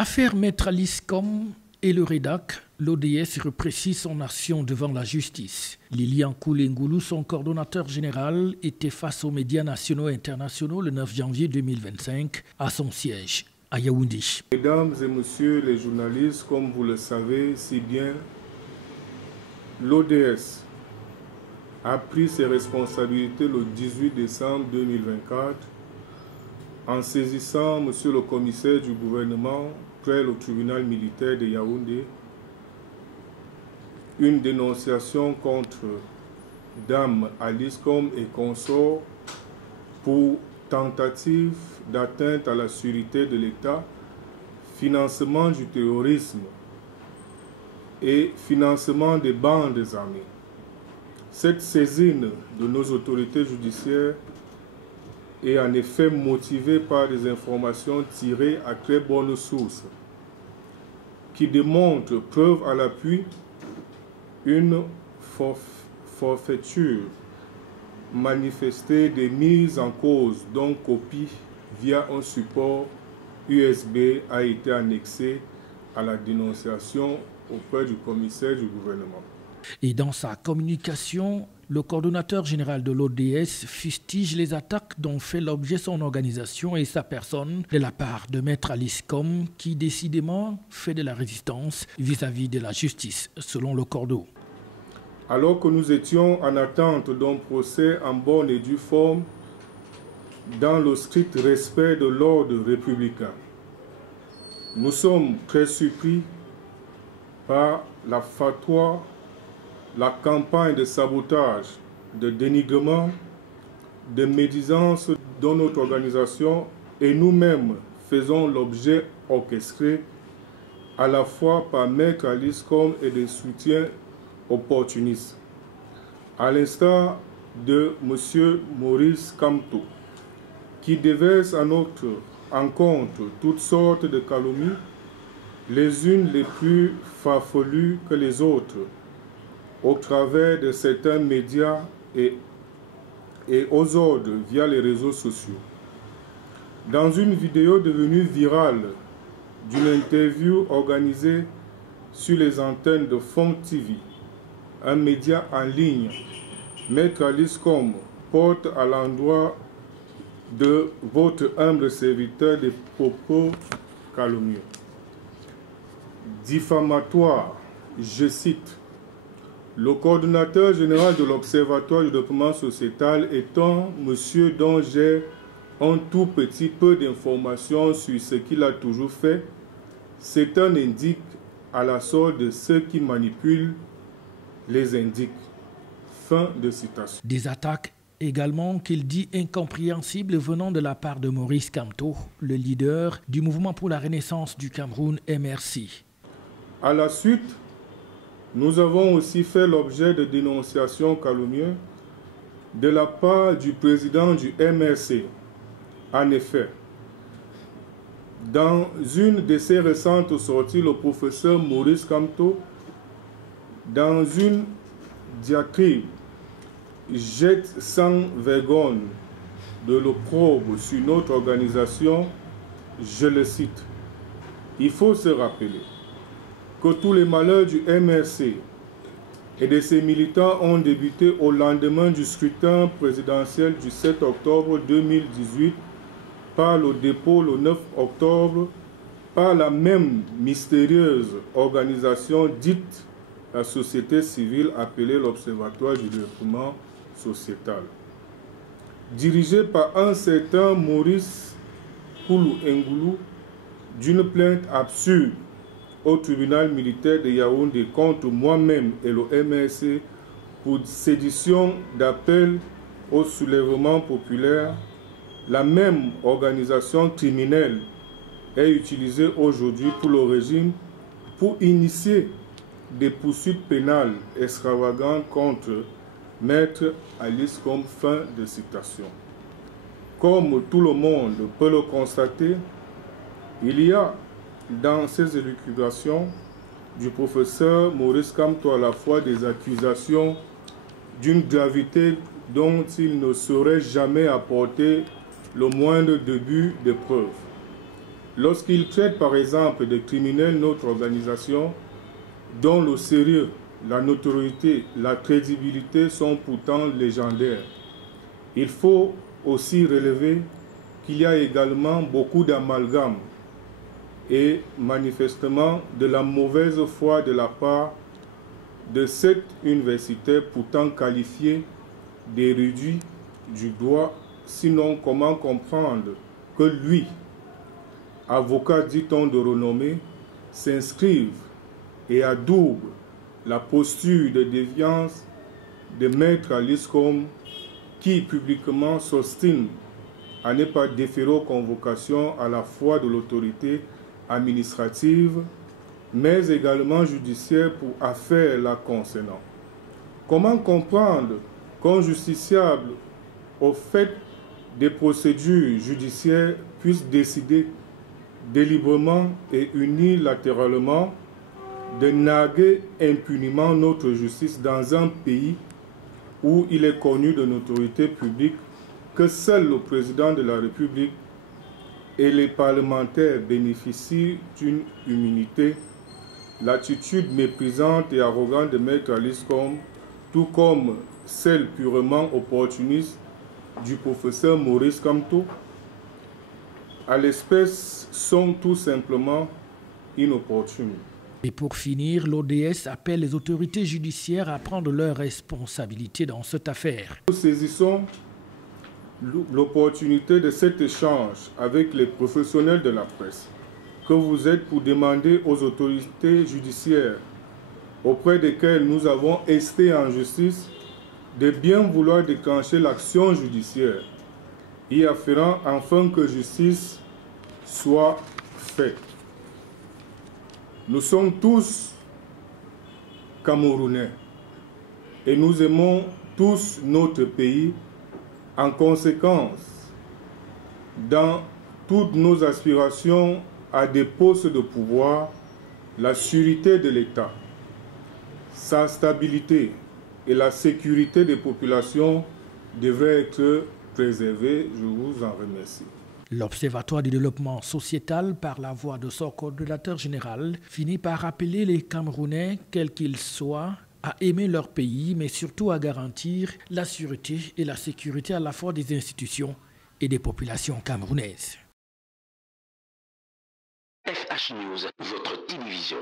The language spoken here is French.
Affaire Maître Aliscom et le REDAC, l'ODS reprécise son action devant la justice. Lilian Koulé-Ngoulou, son coordonnateur général, était face aux médias nationaux et internationaux le 9 janvier 2025 à son siège à Yaoundé. Mesdames et messieurs les journalistes, comme vous le savez si bien, l'ODS a pris ses responsabilités le 18 décembre 2024 en saisissant monsieur le commissaire du gouvernement près le tribunal militaire de Yaoundé une dénonciation contre Dame Aliscom et consorts pour tentative d'atteinte à la sûreté de l'État, financement du terrorisme et financement des bandes armées. Cette saisine de nos autorités judiciaires est en effet motivée par des informations tirées à très bonne source qui démontrent, preuve à l'appui, une forfaiture manifestée des mises en cause dont copie via un support USB a été annexé à la dénonciation auprès du commissaire du gouvernement. Et dans sa communication, le coordonnateur général de l'ODS fustige les attaques dont fait l'objet son organisation et sa personne de la part de Maître Aliscom qui décidément fait de la résistance vis-à-vis de la justice, selon le cordeau. Alors que nous étions en attente d'un procès en bonne et due forme dans le strict respect de l'ordre républicain, nous sommes très surpris par la fatwa, la campagne de sabotage, de dénigrement, de médisance dont notre organisation et nous-mêmes faisons l'objet orchestré à la fois par Maître Aliscom et des soutiens opportunistes, à l'instar de M. Maurice Kamto, qui déverse à notre encontre toutes sortes de calomnies, les unes les plus farfelues que les autres, au travers de certains médias et aux ordres via les réseaux sociaux. Dans une vidéo devenue virale d'une interview organisée sur les antennes de Fond TV, un média en ligne, Maître Aliscom porte à l'endroit de votre humble serviteur des propos calomnieux, diffamatoires, je cite. Le coordonnateur général de l'Observatoire du développement sociétal étant monsieur dont j'ai un tout petit peu d'informations sur ce qu'il a toujours fait, c'est un indique à la sorte de ceux qui manipulent les indiques. Fin de citation. Des attaques également qu'il dit incompréhensibles venant de la part de Maurice Kamto, le leader du mouvement pour la renaissance du Cameroun MRC. À la suite, nous avons aussi fait l'objet de dénonciations calomnieuses de la part du président du MRC. En effet, dans une de ses récentes sorties, le professeur Maurice Kamto, dans une diatribe, jette sans vergogne de l'opprobre sur notre organisation, je le cite. Il faut se rappeler que tous les malheurs du MRC et de ses militants ont débuté au lendemain du scrutin présidentiel du 7 octobre 2018 par le dépôt le 9 octobre par la même mystérieuse organisation dite la société civile appelée l'Observatoire du développement sociétal. Dirigé par un certain Maurice Koulé-Ngoulou d'une plainte absurde au tribunal militaire de Yaoundé contre moi-même et le MRC pour sédition d'appel au soulèvement populaire, la même organisation criminelle est utilisée aujourd'hui pour le régime pour initier des poursuites pénales extravagantes contre Maître Aliscom. Fin de citation. Comme tout le monde peut le constater, il y a dans ces élucubrations du professeur Maurice Kamto à la fois des accusations d'une gravité dont il ne saurait jamais apporter le moindre début de preuve. lorsqu'il traite par exemple de criminels, notre organisation, dont le sérieux, la notoriété, la crédibilité sont pourtant légendaires. Il faut aussi relever qu'il y a également beaucoup d'amalgames et manifestement de la mauvaise foi de la part de cette université pourtant qualifiée d'érudit du droit. Sinon, comment comprendre que lui, avocat dit-on de renommée, s'inscrive et adoube la posture de défiance de maître à l'ISCOM qui publiquement s'ostine à ne pas déférer aux convocations à la fois de l'autorité administrative, mais également judiciaire pour affaires la concernant. Comment comprendre qu'un justiciable, au fait des procédures judiciaires, puisse décider délibérément et unilatéralement de narguer impunément notre justice dans un pays où il est connu de notoriété publique que seul le président de la République et les parlementaires bénéficient d'une immunité? L'attitude méprisante et arrogante de Maître l'ISCOM, tout comme celle purement opportuniste du professeur Maurice Kamto, à l'espèce sont tout simplement inopportunes. Et pour finir, l'ODS appelle les autorités judiciaires à prendre leurs responsabilités dans cette affaire. Nous saisissons l'opportunité de cet échange avec les professionnels de la presse que vous êtes pour demander aux autorités judiciaires auprès desquelles nous avons esté en justice de bien vouloir déclencher l'action judiciaire y afférent afin que justice soit faite. Nous sommes tous Camerounais et nous aimons tous notre pays. En conséquence, dans toutes nos aspirations à des postes de pouvoir, la sûreté de l'État, sa stabilité et la sécurité des populations devraient être préservées. Je vous en remercie. L'Observatoire du développement sociétal, par la voix de son coordonnateur général, finit par appeler les Camerounais, quels qu'ils soient, à aimer leur pays, mais surtout à garantir la sûreté et la sécurité à la fois des institutions et des populations camerounaises. FH News, votre télévision.